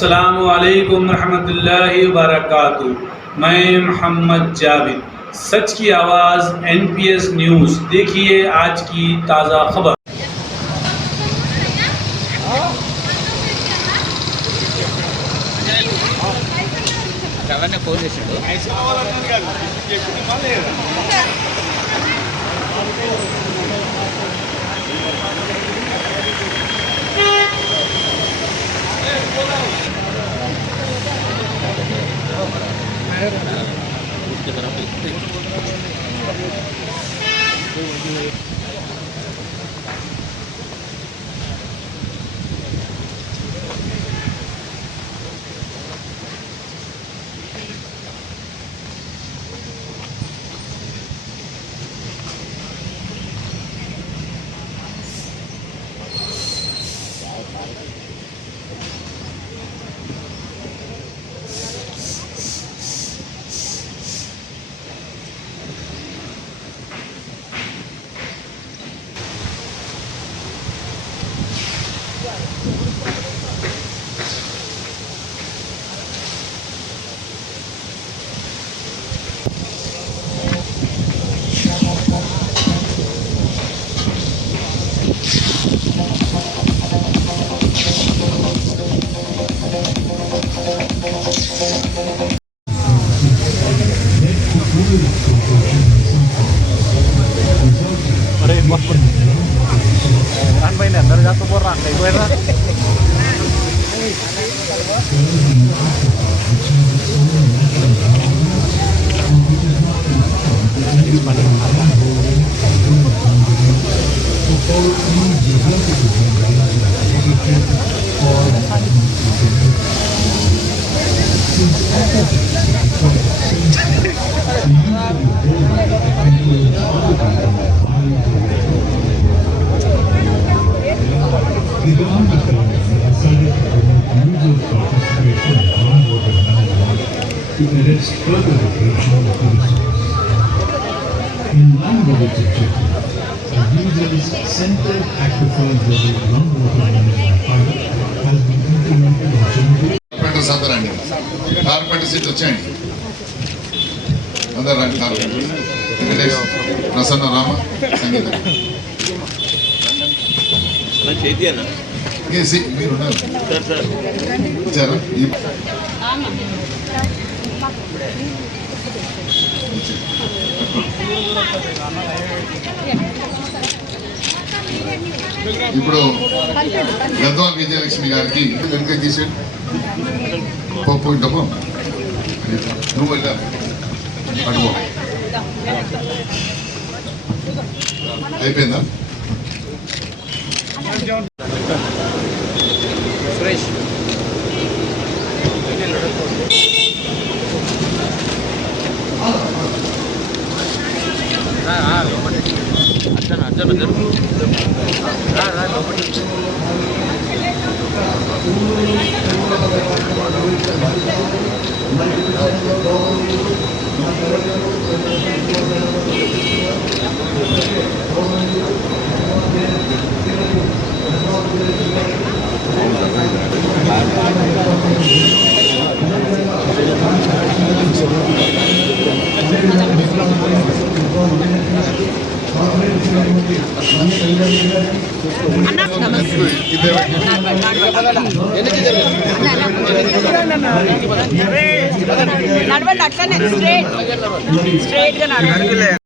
अस्सलामु अलैकुम रहमतुल्लाहि व बरकातुहू। मैं मोहम्मद जावेद, सच की आवाज़ NPS न्यूज़। देखिए आज की ताज़ा खबर। अंदर जा तो बोल रहा है to arrest further repression of the resource. In line with its objective, a users-centered aquifer-level groundwater management pilot has been implemented in January. Carpenter seat వచ్చేయండి అందరు రండి. కార్పెంటర్ వెంకటేష్, ప్రసన్న, రామ, సంగీత మీరు ఉన్నారు ఇచ్చారా? ఇప్పుడు గద్వాల్ విజయలక్ష్మి గారికి వెనుక తీసేయండి. పోయింటప్పుడు నువ్వు వెళ్ళా అడుగు అయిపోయిందా? నడవండి అట్లనే స్ట్రైట్ గా నడవండి.